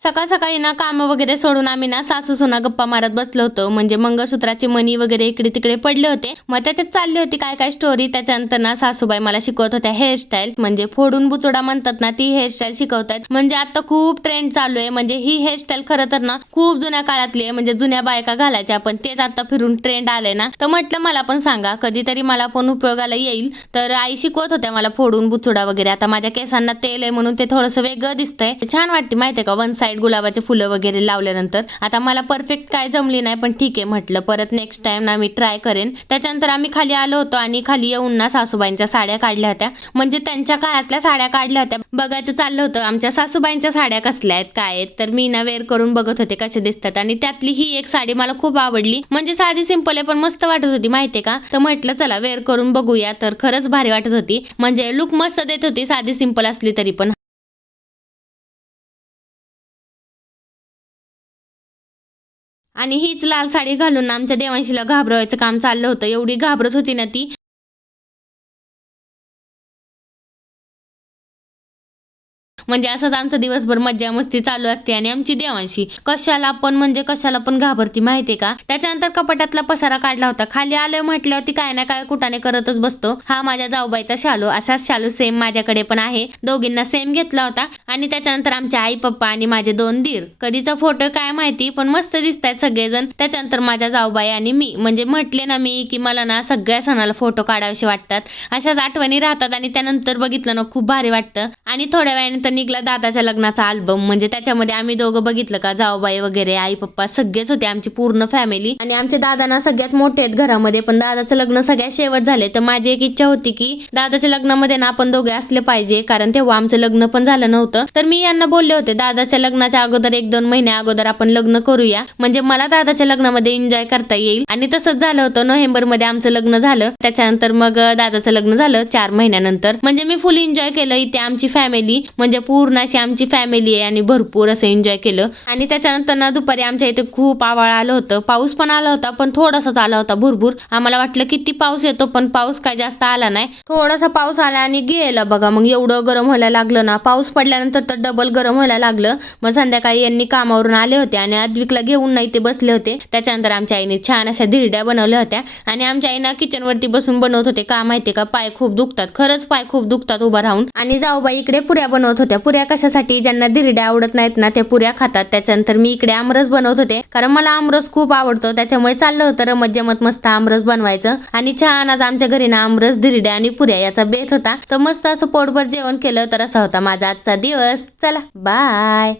सकाळ सकाळी ना कामं वगैरे सोडून आम्ही ना सासू सुना गप्पा मारत बसलो होतो. म्हणजे मंगळसूत्राची मणी वगैरे इकडे तिकडे पडले होते. मग त्याच्यात चालली होती काय काय स्टोरी. त्याच्यानंतर ना सासूबाई मला शिकवत होत्या हेअरस्टाईल, म्हणजे फोडून बुचोडा म्हणतात ना, ती हेअरस्टाईल शिकवतात. म्हणजे आता खूप ट्रेंड चालू आहे. म्हणजे ही हेअरस्टाईल खरं तर ना खूप जुन्या काळातली आहे. म्हणजे जुन्या बायका घालायच्या, पण तेच आता फिरून ट्रेंड आलंय ना. तर म्हटलं मला पण सांगा, कधीतरी मला पण उपयोगाला येईल. तर आई शिकवत होत्या मला फोडून बुचोडा वगैरे. आता माझ्या केसांना तेल आहे म्हणून ते थोडंसं वेगळं दिसतंय. छान वाटते माहितीये का, वन साइड गुलाबाचे फुलं वगैरे लावल्यानंतर. आता मला परफेक्ट काय जमली नाही, पण ठीक आहे म्हटलं परत नेक्स्ट टाइम ना मी ट्राय करेन. त्याच्यानंतर आम्ही खाली आलो होतो आणि खाली येऊन ना सासूबाईंच्या साड्या काढल्या होत्या. म्हणजे त्यांच्या काळातल्या साड्या काढल्या होत्या. बघायचं चाललं होतं आमच्या सासूबाईंच्या साड्या कसल्या आहेत काय आहेत. तर मी ना वेअर करून बघत होते कसे दिसतात, आणि त्यातली ही एक साडी मला खूप आवडली. म्हणजे साधी सिंपल आहे पण मस्त वाटत होती माहितीये का. तर म्हटलं चला वेअर करून बघूया. तर खरंच भारी वाटत होती. म्हणजे लुक मस्त देत होती, साधी सिंपल असली तरी पण. आणि हीच लाल साडी घालून आमच्या देवांशीला घाबरवायचं काम चाललं होतं. एवढी घाबरत होती ना ती. म्हणजे असंच आमचं दिवसभर मज्जा मस्ती चालू असते. आणि आमची देवांशी कशाला पण म्हणजे कशाला पण घाबरती माहितीये का. त्याच्यानंतर कपाटातला पसारा काढला होता. खाली आलोय म्हटल्यावरती काय ना काय कुटाने करतच बसतो. हा माझ्या जाऊबाईचा शालू, असाच शालू सेम माझ्याकडे पण आहे. दोघींना सेम घेतला होता. आणि त्याच्यानंतर आमचे आई पप्पा आणि माझे 2 दीर. कधीचा फोटो काय माहिती, पण मस्त दिसतायत सगळेजण. त्याच्यानंतर माझ्या जाऊबाई आणि मी. म्हणजे म्हटले ना मी की मला ना सगळ्या सणाला फोटो काढावेसे वाटतात. अशाच आठवणी राहतात आणि त्यानंतर बघितलं ना खूप भारी वाटतं. आणि थोड्या वेळाने निघला दादाच्या लग्नाचा अल्बम. म्हणजे त्याच्यामध्ये आम्ही दोघं बघितलं का, जाऊबाई वगैरे आई पप्पा सगळेच होते, आमची पूर्ण फॅमिली. आणि आमचे दादा ना सगळ्यात मोठे आहेत घरामध्ये, पण दादाचं लग्न सगळ्यात शेवट झाले. तर माझी एक इच्छा होती की दादाच्या लग्नामध्ये ना आपण दोघे असले पाहिजे, कारण तेव्हा आमचं लग्न पण झालं नव्हतं. तर मी यांना बोलले होते दादाच्या लग्नाच्या अगोदर 1-2 महिन्या अगोदर आपण लग्न करूया, म्हणजे मला दादाच्या लग्नामध्ये एन्जॉय करता येईल. आणि तसंच झालं होतं. नोव्हेंबर मध्ये आमचं लग्न झालं. त्याच्यानंतर मग दादाचं लग्न झालं 4 महिन्यानंतर. म्हणजे मी फुल एन्जॉय केलं इथे. आमची फॅमिली म्हणजे पूर्ण अशी आमची फॅमिली आहे आणि भरपूर असं एन्जॉय केलं. आणि त्याच्यानंतर ना दुपारी आमच्या इथे खूप आभाळ आलं होतं. पाऊस पण आला होता, पण थोडासाच आला होता भुरभुर. आम्हाला वाटलं किती पाऊस येतो, पण पाऊस काय जास्त आला नाही. थोडासा पाऊस आला आणि गेला बघा. मग एवढं गरम व्हायला लागलं ना, पाऊस पडल्यानंतर तर डबल गरम व्हायला लागलं. मग संध्याकाळी यांनी कामावरून आले होते आणि अद्विकला घेऊन नाही ते बसले होते. त्याच्यानंतर आमच्या आईने छान अशा धिरड्या बनवल्या होत्या. आणि आमच्या आईना किचन वरती बसून बनवत होते का माहितीये का, पाय खूप दुखतात, खरंच पाय खूप दुखतात उभा राहून. आणि जाऊबाई इकडे पुऱ्या बनवत होत्या. पुऱ्या कशासाठी, ज्यांना धिरड्या आवडत नाहीत ना त्या पुऱ्या खातात. त्याच्यानंतर मी इकडे आमरस बनवत होते, कारण मला आमरस खूप आवडतो. त्याच्यामुळे चाललं होतं रमत जमत मस्त आमरस बनवायचं. आणि छान आज आमच्या घरी ना आमरस, धिरड्या आणि पुऱ्या याचा बेत होता. तर मस्त असं पोटभर जेवण केलं. तर असा होता माझा आजचा दिवस. चला बाय.